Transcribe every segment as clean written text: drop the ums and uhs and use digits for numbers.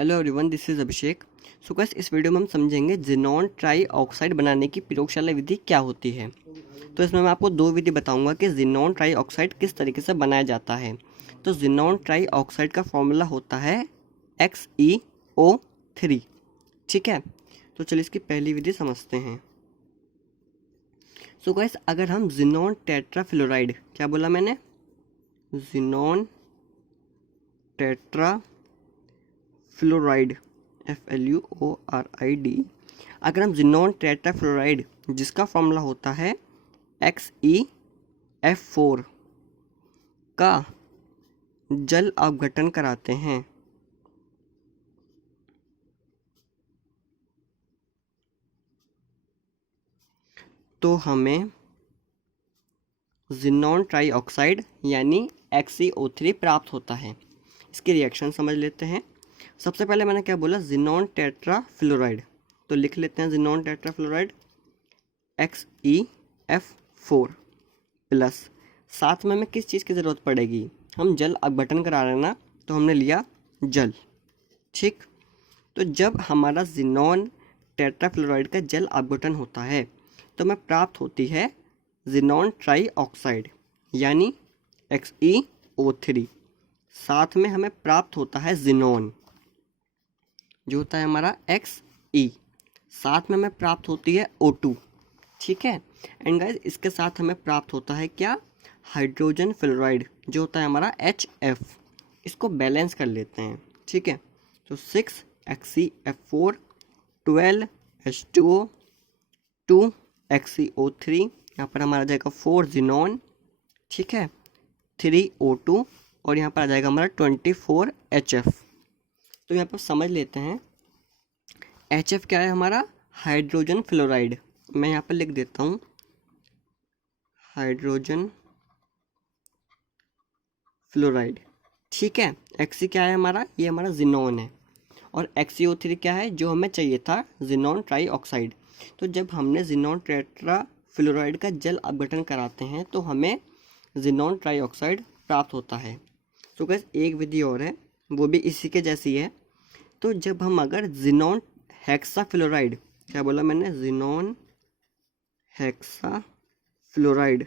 Hello everyone, this is Abhishek. So guys, इस video में हम समझेंगे ज़ीनॉन ट्राई ऑक्साइड बनाने की प्रयोगशाला विधि क्या होती है। तो इसमें मैं आपको दो विधि बताऊंगा कि ज़ीनॉन ट्राई ऑक्साइड किस तरीके से बनाया जाता है। तो ज़ीनॉन ट्राई ऑक्साइड का फॉर्मूला होता है XeO3। ठीक है, तो चलिए इसकी पहली विधि समझते हैं। सो गाइस, अगर हम ज़ीनॉन टेट्राफ्लोराइड, क्या बोला मैंने, ज़ीनॉन टेट्रा फ्लोराइड, FLUORID, अगर हम ज़ीनॉन टेट्राफ्लोराइड जिसका फॉर्मूला होता है XeF4 का जल अपघटन कराते हैं तो हमें ज़ीनॉन ट्राई ऑक्साइड यानी XeO3 प्राप्त होता है। इसकी रिएक्शन समझ लेते हैं। सबसे पहले मैंने क्या बोला, ज़ीनॉन टेट्राफ्लोराइड, तो लिख लेते हैं ज़ीनॉन टेट्राफ्लोराइड XeF4 प्लस, साथ में हमें किस चीज़ की ज़रूरत पड़ेगी, हम जल अपघटन करा रहे हैं ना, तो हमने लिया जल। ठीक, तो जब हमारा ज़ीनॉन टेट्राफ्लोराइड का जल अपघटन होता है तो हमें प्राप्त होती है ज़ीनॉन ट्राई ऑक्साइड यानी XeO3। साथ में हमें प्राप्त होता है ज़ीनॉन जो होता है हमारा Xe। साथ में हमें प्राप्त होती है O2। ठीक है, एंड गाइस इसके साथ हमें प्राप्त होता है क्या, हाइड्रोजन फ्लोराइड जो होता है हमारा HF। इसको बैलेंस कर लेते हैं। ठीक है, तो 6 XeF4 12 H2O 2 XeO3, यहाँ पर हमारा आ जाएगा 4 ज़ीनॉन, ठीक है, 3 O2 और यहाँ पर आ जाएगा हमारा 24 HF। तो यहाँ पर समझ लेते हैं HF क्या है, हमारा हाइड्रोजन फ्लोराइड। मैं यहाँ पर लिख देता हूँ हाइड्रोजन फ्लोराइड। ठीक है, Xe क्या है हमारा, ये हमारा ज़ीनॉन है, और XeO3 क्या है जो हमें चाहिए था, ज़ीनॉन ट्राई ऑक्साइड। तो जब हमने ज़ीनॉन टेट्रा फ्लोराइड का जल अपघटन कराते हैं तो हमें ज़ीनॉन ट्राई ऑक्साइड प्राप्त होता है। तो गाइस एक विधि और है, वो भी इसी के जैसी है। तो जब हम अगर ज़ीनॉन हेक्साफ्लोराइड, क्या बोला मैंने, ज़ीनॉन हेक्साफ्लोराइड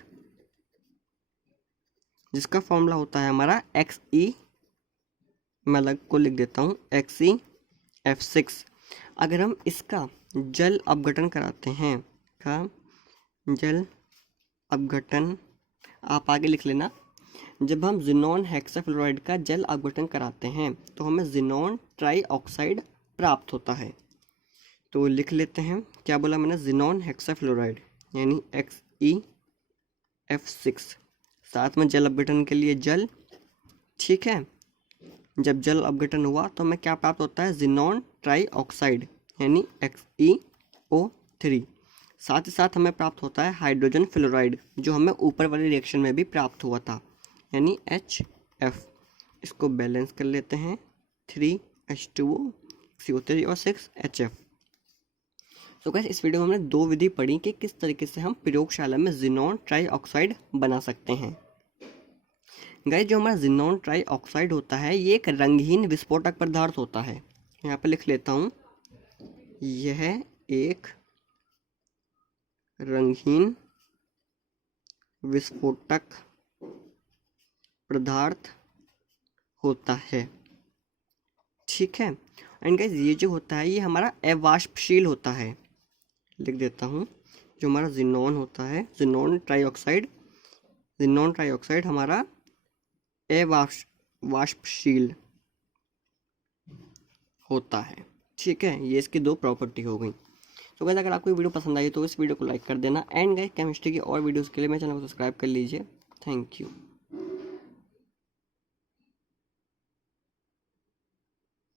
जिसका फॉर्मूला होता है हमारा Xe, मैं अलग को लिख देता हूँ XeF6, अगर हम इसका जल अपघटन कराते हैं, का जल अपघटन आप आगे लिख लेना, जब हम ज़ीनॉन हेक्साफ्लोराइड का जल अपघटन कराते हैं तो हमें ज़ीनॉन ट्राई ऑक्साइड प्राप्त होता है। तो लिख लेते हैं, क्या बोला मैंने, ज़ीनॉन हेक्साफ्लोराइड यानी XeF6, साथ में जल अपघटन के लिए जल। ठीक है, जब जल अपघटन हुआ तो हमें क्या प्राप्त होता है, ज़ीनॉन ट्राई ऑक्साइड यानी XeO3। साथ ही साथ हमें प्राप्त होता है हाइड्रोजन फ्लोराइड जो हमें ऊपर वाली रिएक्शन में भी प्राप्त हुआ था यानी HF। इसको बैलेंस कर लेते हैं, 3 H2O CO3 और 6 HF। तो गाइस इस वीडियो में हमने दो विधि पढ़ी कि किस तरीके से हम प्रयोगशाला में ज़ीनॉन ट्राई ऑक्साइड बना सकते हैं। गाइस जो हमारा ज़ीनॉन ट्राई ऑक्साइड होता है ये एक रंगहीन विस्फोटक पदार्थ होता है। यहाँ पे लिख लेता हूँ, यह एक रंगहीन विस्फोटक पदार्थ होता है। ठीक है, एंड गाइस ये जो होता है ये हमारा अवाष्पशील होता है। लिख देता हूँ, जो हमारा ज़ीनॉन होता है, ज़ीनॉन ट्राई ऑक्साइड हमारा अवाष्पशील होता है। ठीक है, ये इसकी दो प्रॉपर्टी हो गई। तो गाइस अगर आपको ये वीडियो पसंद आई तो इस वीडियो को लाइक कर देना, एंड गाइस केमिस्ट्री की और वीडियोस के लिए मेरे चैनल को सब्सक्राइब कर लीजिए। Thank you.